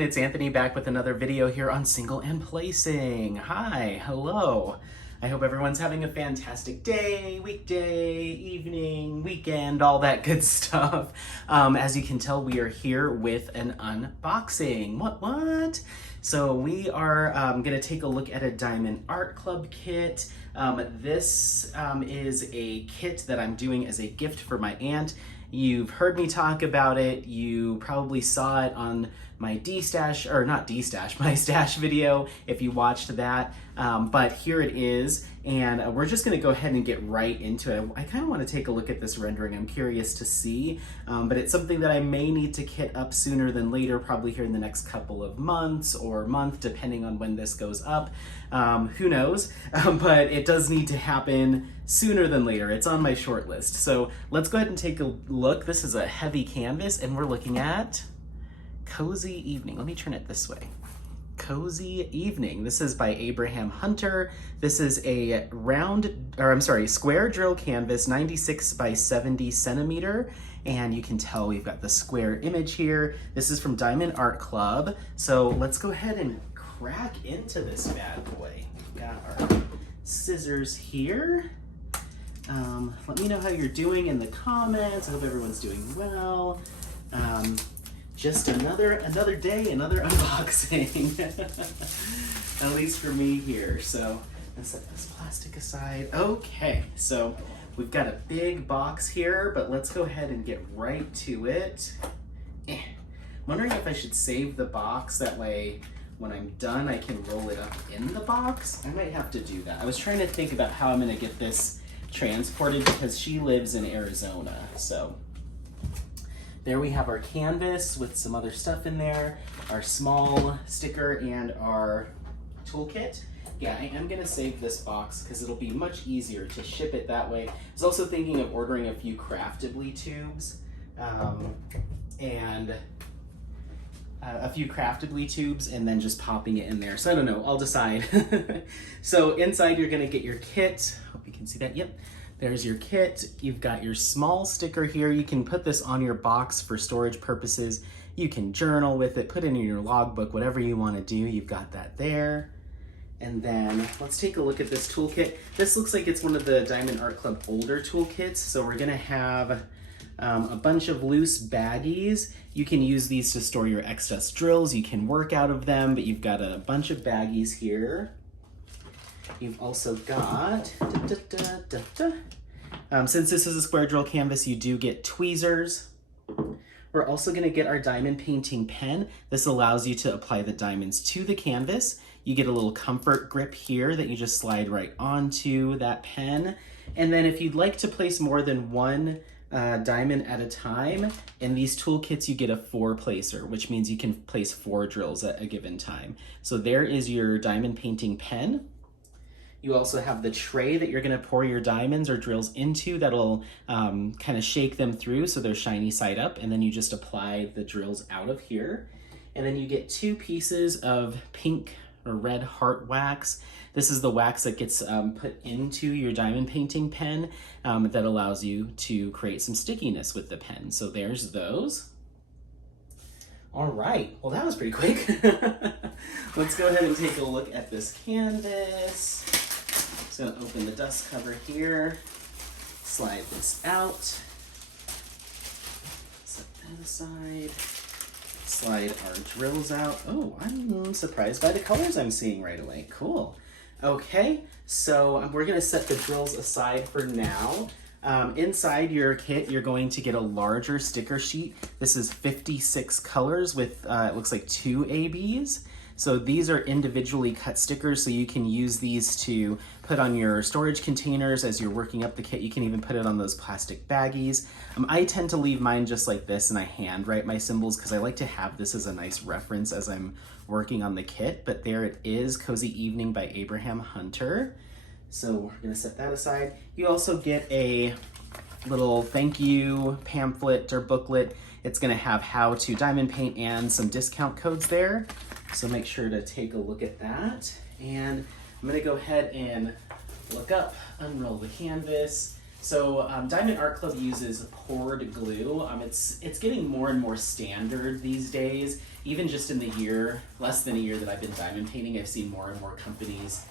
everyone, it's Anthony back with another video here on Single and Placing. Hi, hello. I hope everyone's having a fantastic day, weekday, evening, weekend, all that good stuff. As you can tell, we are here with an unboxing. What? So we are gonna take a look at a Diamond Art Club kit. This is a kit that I'm doing as a gift for my aunt. You've heard me talk about it. You probably saw it on my my stash video if you watched that. But here it is, and we're just gonna go ahead and get right into it. I kind of want to take a look at this rendering. I'm curious to see, but it's something that I may need to kit up sooner than later, probably here in the next couple of months or month, depending on when this goes up. Who knows? But it does need to happen sooner than later. It's on my short list. So let's go ahead and take a look. This is a heavy canvas, and we're looking at Cozy Evening. Let me turn it this way. Cozy Evening. This is by Abraham Hunter. This is a square drill canvas, 96 by 70 centimeter. And you can tell we've got the square image here. This is from Diamond Art Club. So let's go ahead and crack into this bad boy. We've got our scissors here. Let me know how you're doing in the comments. I hope everyone's doing well. Just another day, another unboxing, at least for me here. So let's set this plastic aside. Okay, so we've got a big box here, but let's go ahead and get right to it. I'm wondering if I should save the box, that way when I'm done I can roll it up in the box. I might have to do that. I was trying to think about how I'm gonna get this transported because she lives in Arizona, so. There we have our canvas with some other stuff in there, our small sticker and our toolkit. Yeah, I am gonna save this box because it'll be much easier to ship it that way. I was also thinking of ordering a few Craftedly tubes and then just popping it in there. So I don't know, I'll decide. So inside you're gonna get your kit. Hope you can see that, yep. There's your kit. You've got your small sticker here. You can put this on your box for storage purposes. You can journal with it, put it in your logbook, whatever you want to do. You've got that there. And then let's take a look at this toolkit. This looks like it's one of the Diamond Art Club older toolkits. So we're gonna have a bunch of loose baggies. You can use these to store your excess drills. You can work out of them, but you've got a bunch of baggies here. You've also got, since this is a square drill canvas, you do get tweezers. We're also gonna get our diamond painting pen. This allows you to apply the diamonds to the canvas. You get a little comfort grip here that you just slide right onto that pen. And then if you'd like to place more than one diamond at a time, in these toolkits you get a 4-placer, which means you can place 4 drills at a given time. So there is your diamond painting pen. You also have the tray that you're gonna pour your diamonds or drills into that'll kind of shake them through so they're shiny side up, and then you just apply the drills out of here. And then you get 2 pieces of pink or red heart wax. This is the wax that gets put into your diamond painting pen that allows you to create some stickiness with the pen. So there's those. All right, well that was pretty quick. Let's go ahead and take a look at this canvas. Just gonna open the dust cover here, slide this out, set that aside, slide our drills out. Oh, I'm surprised by the colors I'm seeing right away. Cool. Okay, so we're gonna set the drills aside for now. Inside your kit, you're going to get a larger sticker sheet. This is 56 colors with, it looks like 2 ABs. So these are individually cut stickers, so you can use these to put on your storage containers as you're working up the kit. You can even put it on those plastic baggies. I tend to leave mine just like this, and I handwrite my symbols because I like to have this as a nice reference as I'm working on the kit. But there it is, Cozy Evening by Abraham Hunter. So we're gonna set that aside. You also get a little thank you pamphlet or booklet. It's gonna have how to diamond paint and some discount codes there. So make sure to take a look at that. And I'm gonna go ahead and look up, unroll the canvas. So Diamond Art Club uses poured glue. It's getting more and more standard these days. Even just in the year, less than a year that I've been diamond painting, I've seen more and more companies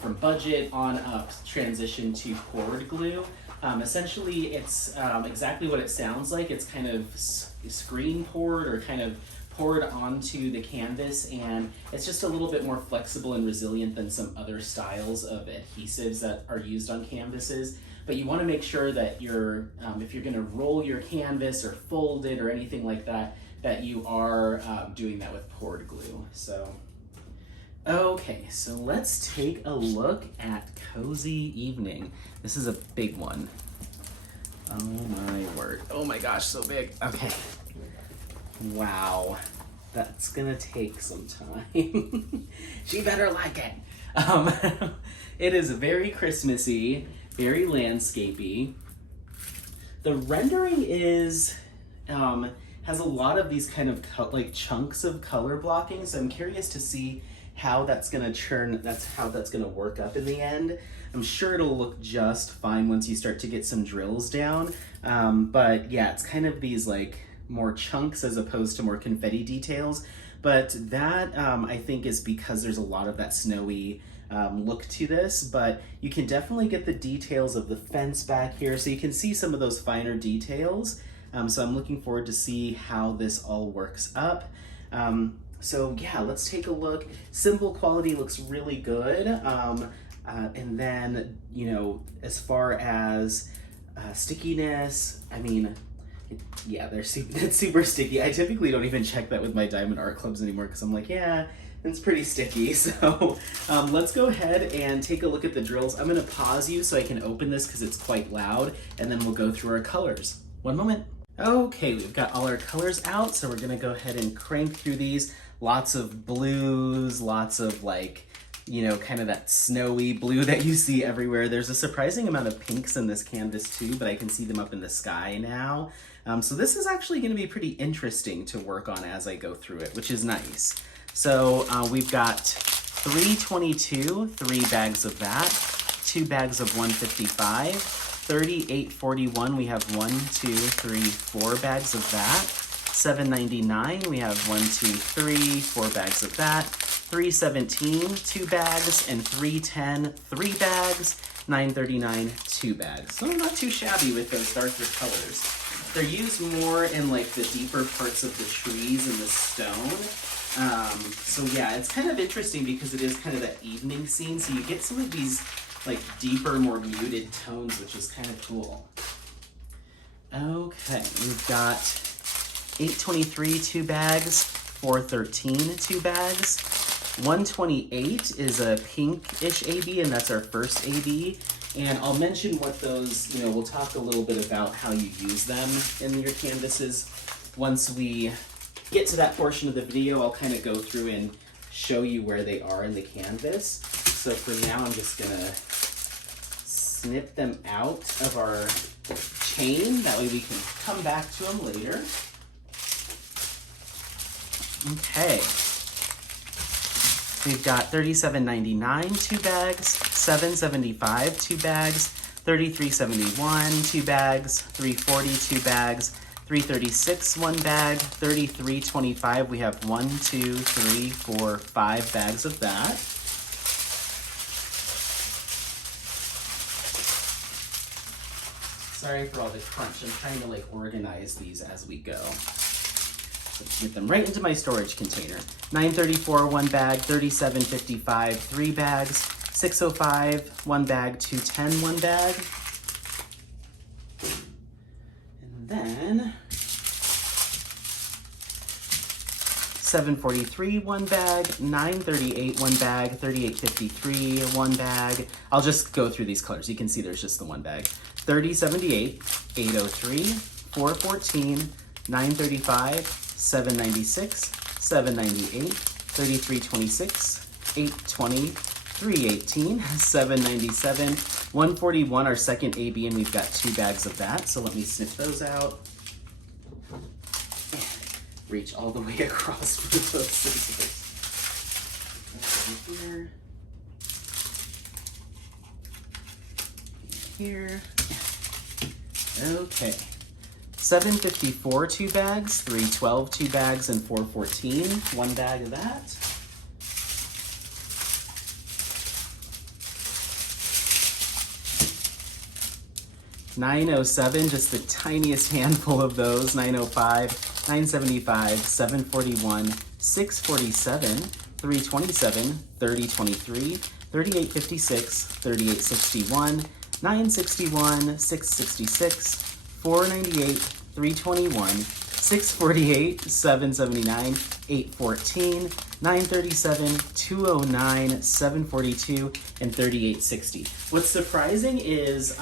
from budget on up transition to poured glue. Essentially, it's exactly what it sounds like. It's kind of screen poured or kind of poured onto the canvas, and it's just a little bit more flexible and resilient than some other styles of adhesives that are used on canvases. But you want to make sure that you're, if you're going to roll your canvas or fold it or anything like that, that you are doing that with poured glue. So, okay, so let's take a look at Cozy Evening. This is a big one. Oh my word. Oh my gosh, so big. Okay. Wow. That's gonna take some time. She better like it. It is very Christmassy, very landscapey. The rendering is has a lot of these kind of like chunks of color blocking, so I'm curious to see how that's gonna how that's gonna work up in the end. I'm sure it'll look just fine once you start to get some drills down, but yeah, it's kind of these like more chunks as opposed to more confetti details, but that I think is because there's a lot of that snowy look to this, but you can definitely get the details of the fence back here, so you can see some of those finer details. So I'm looking forward to see how this all works up. So yeah, let's take a look. Symbol quality looks really good. And then, you know, as far as stickiness, I mean, yeah, it's super sticky. I typically don't even check that with my Diamond Art Clubs anymore because I'm like, yeah, it's pretty sticky. So let's go ahead and take a look at the drills. I'm gonna pause you so I can open this because it's quite loud, and then we'll go through our colors. One moment. Okay, we've got all our colors out, so we're gonna go ahead and crank through these. Lots of blues, lots of like, you know, kind of that snowy blue that you see everywhere. There's a surprising amount of pinks in this canvas too, but I can see them up in the sky now. So this is actually gonna be pretty interesting to work on as I go through it, which is nice. So we've got 322, 3 bags of that, 2 bags of 155, 38.41, we have 1, 2, 3, 4 bags of that. 7.99, we have 1, 2, 3, 4 bags of that. 3.17, 2 bags, and 3.10, 3 bags. 9.39, 2 bags. So not too shabby with those darker colors. They're used more in like the deeper parts of the trees and the stone. So yeah, it's kind of interesting because it is kind of that evening scene, so you get some of these like deeper, more muted tones, which is kind of cool. Okay, we've got 8.23, 2 bags, 4.13, 2 bags. 128 is a pinkish AB, and that's our first AB. And I'll mention what those, you know, we'll talk a little bit about how you use them in your canvases. Once we get to that portion of the video, I'll kind of go through and show you where they are in the canvas. So for now, I'm just gonna snip them out of our chain. That way we can come back to them later. Okay. We've got 37.99, 2 bags, 7.75, 2 bags, 33.71, 2 bags, 3.40, 2 bags, 3.36, 1 bag, 33.25. We have 1, 2, 3, 4, 5 bags of that. Sorry for all the crunch. I'm trying to like organize these as we go. Get them right into my storage container. 9.34, 1 bag, 37.55, 3 bags, 6.05, 1 bag, 2.10, 1 bag. And then 7.43, 1 bag, 9.38, 1 bag, 38.53, 1 bag. I'll just go through these colors. You can see there's just the 1 bag. 30.78, 8.03, 4.14, 9.35, 7.96, 7.98, 33.26, 8.20, 3.18, 7.97, 1.41, our second AB, and we've got 2 bags of that. So let me snip those out. And reach all the way across with those scissors. Here. Okay. 754 2 bags, 312 2 bags, and 414 1 bag of that. 907, just the tiniest handful of those. 905, 975, 741, 647, 327, 3023, 3856, 3861, 961, 666, 498, 321, 648, 779, 814, 937, 209, 742, and 3860. What's surprising is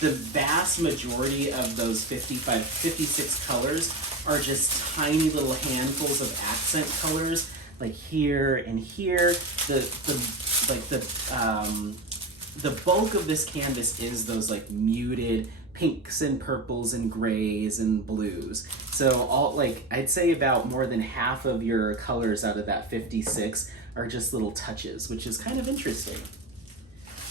the vast majority of those 56 colors are just tiny little handfuls of accent colors, like here and here. The bulk of this canvas is those like muted pinks and purples and grays and blues. So I'd say about more than half of your colors out of that 56 are just little touches, which is kind of interesting.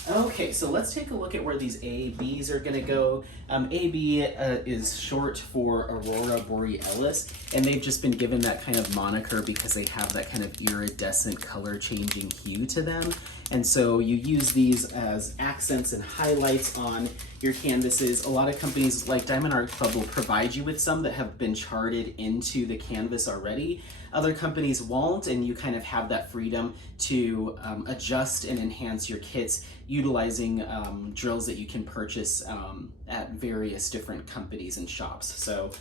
Okay, so let's take a look at where these ABs are gonna go. AB is short for Aurora Borealis, and they've just been given that kind of moniker because they have that kind of iridescent color changing hue to them. And so you use these as accents and highlights on your canvases. A lot of companies like Diamond Art Club will provide you with some that have been charted into the canvas already. Other companies won't, and you kind of have that freedom to adjust and enhance your kits utilizing drills that you can purchase at various different companies and shops. So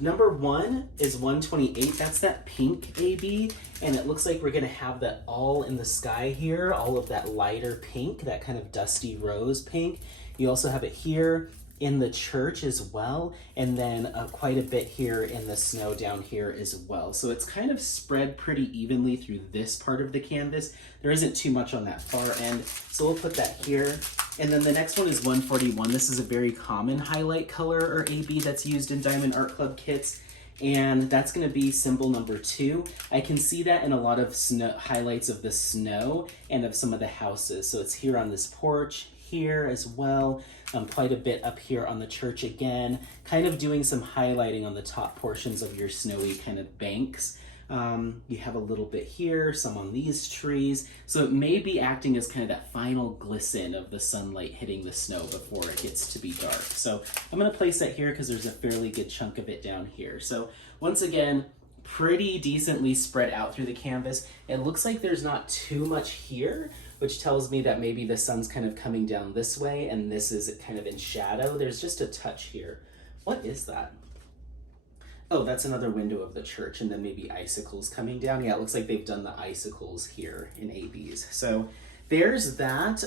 number 1 is 128. That's that pink AB, and it looks like we're gonna have that all in the sky here, all of that lighter pink, that kind of dusty rose pink. You also have it here in the church as well, and then quite a bit here in the snow down here as well. So it's kind of spread pretty evenly through this part of the canvas. There isn't too much on that far end, so we'll put that here. And then the next one is 141. This is a very common highlight color or AB that's used in Diamond Art Club kits, and that's gonna be symbol number 2. I can see that in a lot of highlights of the snow and of some of the houses. So it's here on this porch, here as well, quite a bit up here on the church again, kind of doing some highlighting on the top portions of your snowy kind of banks. You have a little bit here, some on these trees. So it may be acting as kind of that final glisten of the sunlight hitting the snow before it gets to be dark. So I'm gonna place that here because there's a fairly good chunk of it down here. So once again, pretty decently spread out through the canvas. It looks like there's not too much here, which tells me that maybe the sun's kind of coming down this way and this is kind of in shadow. There's just a touch here. What is that? Oh, that's another window of the church, and then maybe icicles coming down. Yeah, it looks like they've done the icicles here in ABs. So there's that.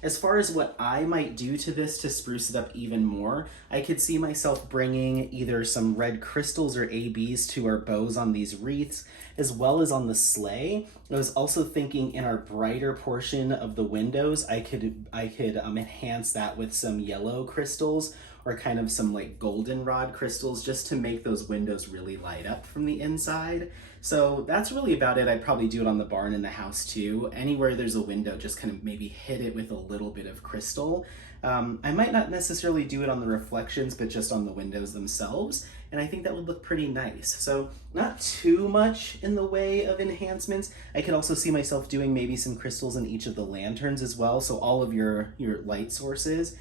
As far as what I might do to this to spruce it up even more, I could see myself bringing either some red crystals or ABs to our bows on these wreaths, as well as on the sleigh. I was also thinking in our brighter portion of the windows, I could enhance that with some yellow crystals or kind of some like goldenrod crystals just to make those windows really light up from the inside. So that's really about it. I'd probably do it on the barn and the house too. Anywhere there's a window, just kind of maybe hit it with a little bit of crystal. I might not necessarily do it on the reflections, but just on the windows themselves. And I think that would look pretty nice. So not too much in the way of enhancements. I could also see myself doing maybe some crystals in each of the lanterns as well. So all of your light sources.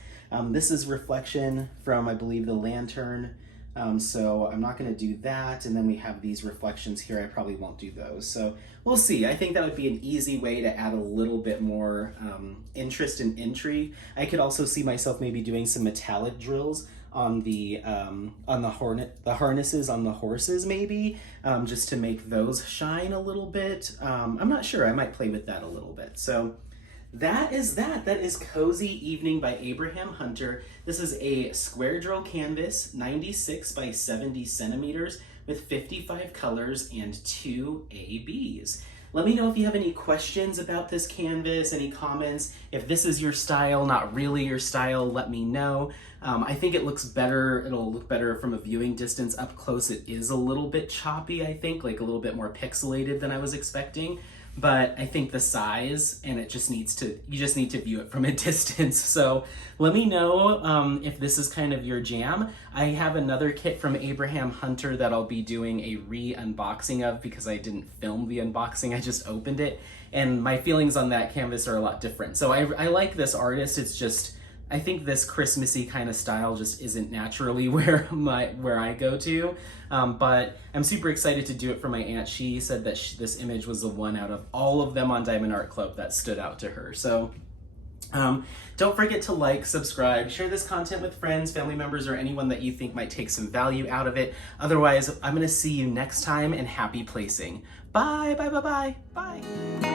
This is reflection from, I believe, the lantern. So I'm not gonna do that. And then we have these reflections here. I probably won't do those. So we'll see. I think that would be an easy way to add a little bit more interest and intrigue. I could also see myself maybe doing some metallic drills on the harnesses on the horses maybe, just to make those shine a little bit. I'm not sure. I might play with that a little bit. So that is Cozy Evening by Abraham Hunter. This is a square drill canvas, 96 by 70 centimeters with 55 colors and 2 ABs. Let me know if you have any questions about this canvas, any comments. If this is your style, not really your style, let me know. I think it looks better. It'll look better from a viewing distance. Up close, it is a little bit choppy, I think, like a little bit more pixelated than I was expecting. but I think the size, and you just need to view it from a distance. So let me know if this is kind of your jam. I have another kit from Abraham Hunter that I'll be doing a re-unboxing of because I didn't film the unboxing, I just opened it. And my feelings on that canvas are a lot different. So I like this artist, it's just, I think this Christmassy kind of style just isn't naturally where I go to, but I'm super excited to do it for my aunt. She said that this image was the one out of all of them on Diamond Art Club that stood out to her. So don't forget to like, subscribe, share this content with friends, family members, or anyone that you think might take some value out of it. Otherwise, I'm gonna see you next time, and happy placing. Bye, bye, bye, bye, bye.